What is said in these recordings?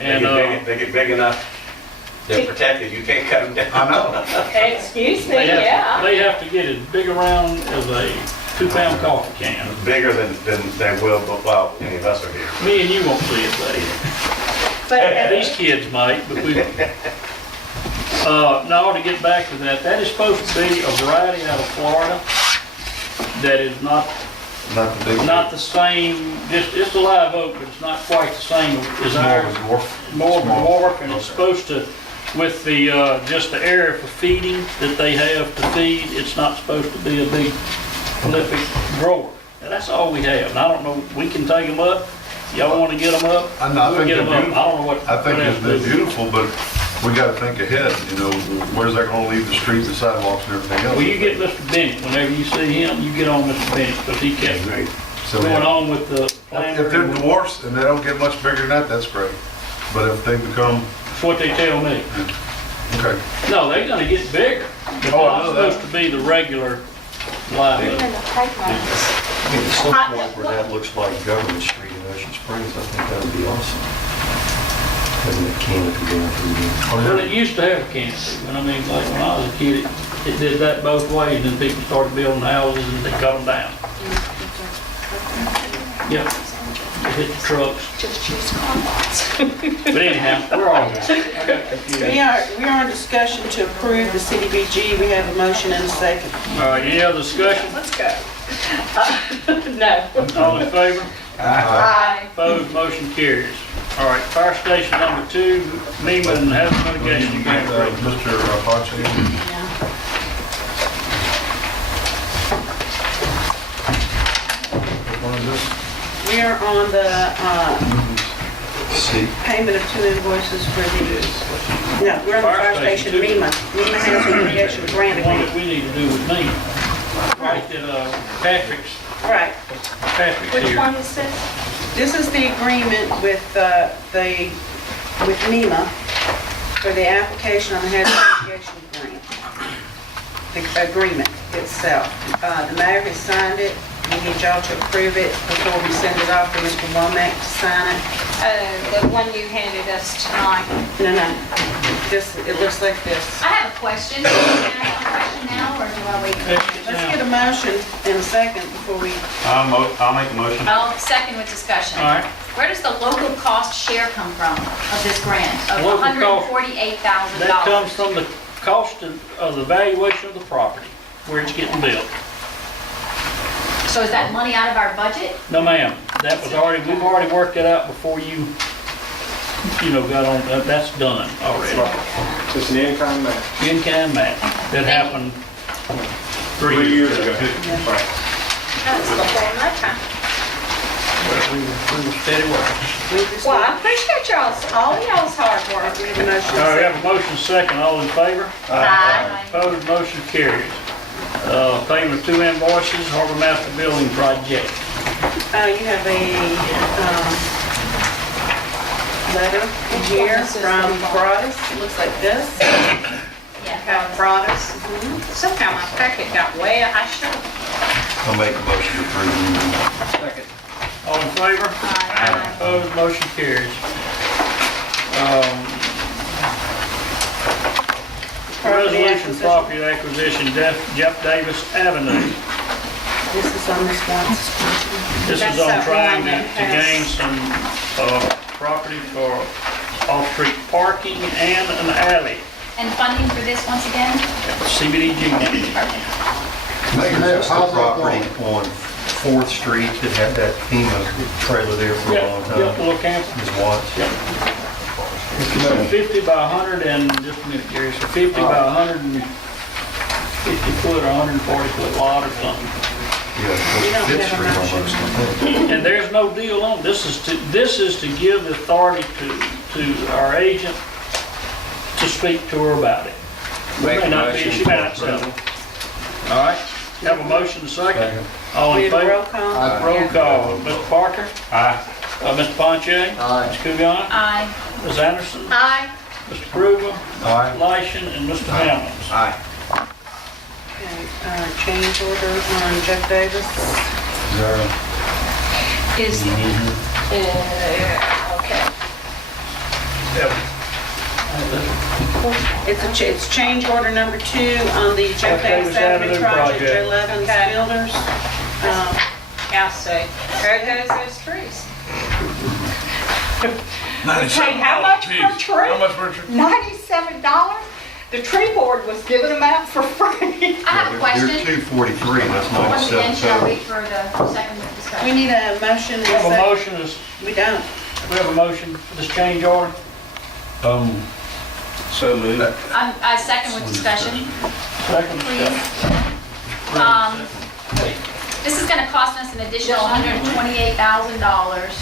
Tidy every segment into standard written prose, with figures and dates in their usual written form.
And, They get big enough, they're protected, you can't cut them down. I know. Excuse me, they yeah. have to get as big around as a 2-pound coffee can. Bigger than they will, but, well, any of us are here. Me and you won't see it, buddy. But, These kids might, but we won't. No, to get back to that, that is supposed to be a variety out of Florida that is not the same, it's a live oak, but it's not quite the same as ours. More of a dwarf, and it's supposed to, with the, just the area for feeding that they have to feed, it's not supposed to be a big prolific grower. And that's all we have. And I don't know, we can take them up. Y'all want to get them up? I We'll think get they're them up. beautiful. I don't know what. I think what else to they're do. beautiful, but we gotta think ahead, you know, where's that gonna leave the streets, the sidewalks and everything else? Well, you get Mr. Bennett, whenever you see him, you get on Mr. Bennett, because he kept So, going yeah. on with the If planter. they're dwarfs and they don't get much bigger than that, that's great. But if they become, That's what they tell me. okay. No, they're gonna get bigger. But Oh, I not know that. supposed to be the regular live oak. even the playgrounds. I mean, at some point where that looks like Government Street in Ocean Springs, I think that would be awesome. Having a canopy going through there. Well, it used to have a canopy, but I mean, like when I was a kid, it did that both ways, and people started building houses and they cut them down. Yep, it hit the trucks. Just use condoms. But anyhow, we're all right. I got confused. We are in discussion to approve the CDBG. We have a motion and a second. All right, any other discussion? Let's go. No. All in favor? Aye. Opposed, motion carries. All right, fire station number 2, Mima and Hazard Mitigation Grant Program. Mr. Pache, what one is this? We are on the See, payment of 2 invoices for the, no, we're on the fire station, MEMA Hazard Mitigation Grant The one that Agreement. we need to do with Mima. Right, that Patrick's Right. Which here. one is this? This is the agreement with MEMA for the application on the hazard mitigation grant. The agreement itself. The mayor has signed it. We need y'all to approve it before we send it off for Mr. Womack to sign it. The one you handed us tonight. No, this, it looks like this. I have a question. Can I ask a question now, or do I wait? Let's get a motion in a second before we, I'll make the motion. I'll second with discussion. All right. Where does the local cost share come from of this grant of Local cost- $148,000? That comes from the cost of the valuation of the property, where it's getting built. So is that money out of our budget? No, ma'am, that was already, we've already worked it out before you got on, that's done already. Just an in-kind match. In-kind match, that happened 3 years ago. Right. That's before my time. But we were steady working. we just, Well, I appreciate all y'all's hard work. we have a motion. All right, we have a motion second, all in favor? Aye. Opposed, motion carries. Payment of 2 invoices, Harbor Master Building Project. You have a letter here from Broadus. It looks like this. Yeah. Broadus. Somehow my packet got wet. I should have. I'll make a motion to approve. Second. All in favor? Aye. Opposed, motion carries. Property Resolution acquisition. property acquisition, Jeff Davis Avenue. This is on this one. This is That's on that trying one to that gain has- some property for off-street parking and an alley, And funding for this once again? CBDG money. Perfect. That's the property on 4th Street that had that FEMA trailer there for a long Yep, time. little camper. Ms. Watts. Yep. So 50 by 100 and, just a minute, Gary, so 50 by 150 foot or 140 foot lot or something. Yeah, You don't 5th have a Street motion. almost, I think. And there's no deal on, this is to give the authority to our agent to speak to her about it. We Make may a not be, motion she may not for sell it. approval. All right, have a motion second. Second. All We in have a roll favor? call. Roll call. Mr. Parker? Aye. Mr. Ponche? Aye. Ms. Kugan? Aye. Ms. Anderson? Aye. Mr. Krueger? Aye. Lyson and Mr. Hamlins. Aye. Okay, change order on Jeff Davis. Is, okay. It's change order number 2 on the Jeff Davis Avenue project, Joe Levin's Okay. Builders. Yeah, see, there goes those trees. $97. how much per Jeez. tree? How much per tree? $97? The tree board was giving them out for free. I have a They're question. 243, that's Once again, 97 shall I total. wait for the second We discussion? need a motion and We have a a second. motion, We don't. we have a motion for this change order. So moved. I second with discussion, Second, please. This is gonna cost us an additional $128,000.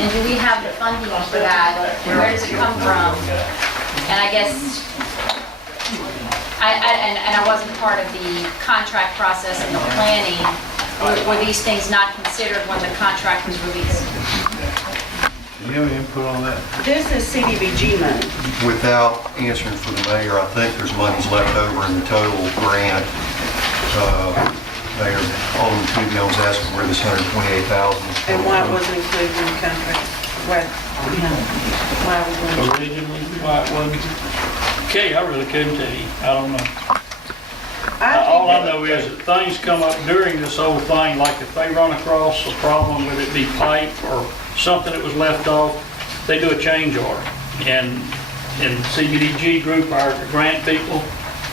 And do we have the funding for that? Where does it come from? And I guess, I wasn't part of the contract process and the planning. Were these things not considered when the contract was released? Do you have any input on that? This is CDBG money. Without answering for the mayor, I think there's monies left over in the total grant. Mayor, Alderman Toombs was asking where this 128,000 is And coming why it from. wasn't included in the contract? Why we weren't- originally, why it wasn't. Okay, I really couldn't tell you. I don't know. All I know is that things come up during this whole thing, like if they run across a problem, whether it be pipe or something that was left off, they do a change order. And CDBG group, our grant people,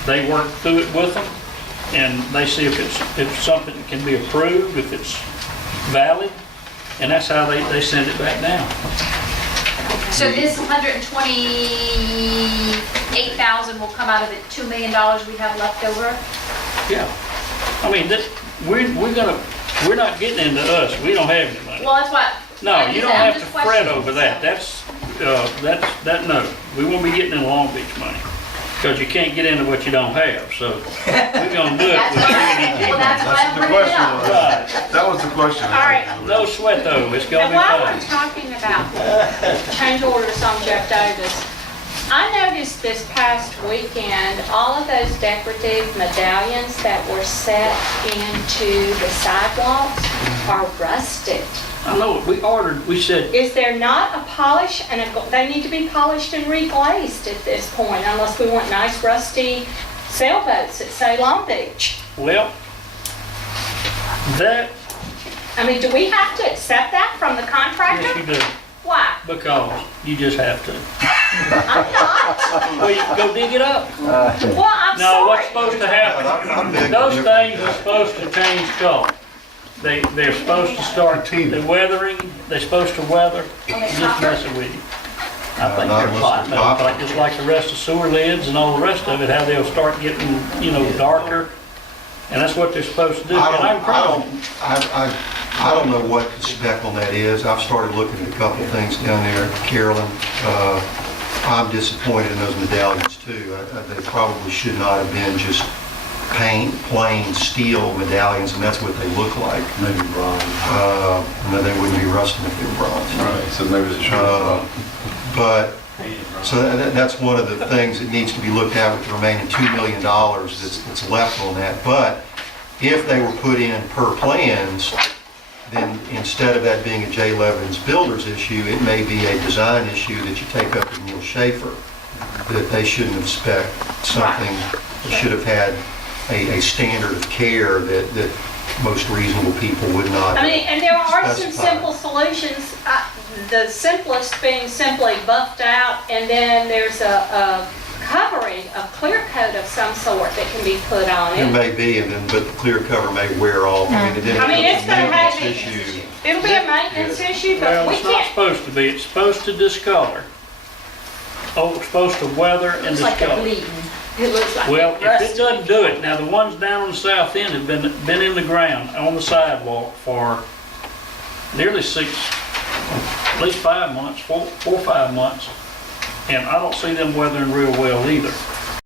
they work through it with them, and they see if it's something that can be approved, if it's valid, and that's how they send it back down. So this 128,000 will come out of the $2 million we have left over? Yeah. I mean, we're not getting into us. We don't have any money. Well, that's what. No, you don't have to I'm just fret questioning, over that. No. We won't be getting in Long Beach money, because you can't get into what you don't have, so we're gonna do it That's with why, CDBG. well, that's why I'm The bringing it question up. was, Right. that was the question. All right. No sweat though, it's gonna And be while we're fine. talking about change orders on Jeff Davis, I noticed this past weekend, all of those decorative medallions that were set into the sidewalks are rusted. I know, we said, Is there not a polish, and they need to be polished and reglazed at this point, unless we want nice rusty sailboats that say Long Beach. well, that, I mean, do we have to accept that from the yes contractor? you do, Why? because you just have to. I'm not. Well, you go dig it up. Well, I'm No, what's sorry. supposed to happen? I'm big Those on things are supposed to change color. They're supposed to start, the weathering, they're supposed to weather, just messing with you. I think not they're unless hot, they're copper. like, just like the rest of sewer lids and all the rest of it, how they'll start getting, darker. And that's what they're supposed to do. And I'm proud. I don't know what the spec on that is. I've started looking at a couple things down there, Carolyn. I'm disappointed in those medallions too. They probably should not have been just plain steel medallions, and that's what they look like. Maybe bronze. No, they wouldn't be rusting if they were bronze. Right, so maybe it's a short. But, so that's one of the things that needs to be looked at with the remaining $2 million that's left on that. But if they were put in per plans, then instead of that being a J. Levin's Builders issue, it may be a design issue that you take up with Neil Schaefer, that they shouldn't have spec something, should have had a standard of care that most reasonable people would not. I mean, and there are some specify. simple solutions, the simplest being simply buffed out, and then there's a covering, a clear coat of some sort that can be put on It it. may be, and then, but the clear cover may wear off. I mean, I mean, it's gonna have, issue. it'll be a maintenance issue, but Well, we it's not can't, supposed to be. It's supposed to discolor. Oh, it's supposed to weather and Looks like they're discolor. bleeding. it looks like Well, it's if it rusty. doesn't do it, now the ones down on the south end have been in the ground on the sidewalk for nearly at least 5 months, 4 or 5 months, and I don't see them weathering real well either.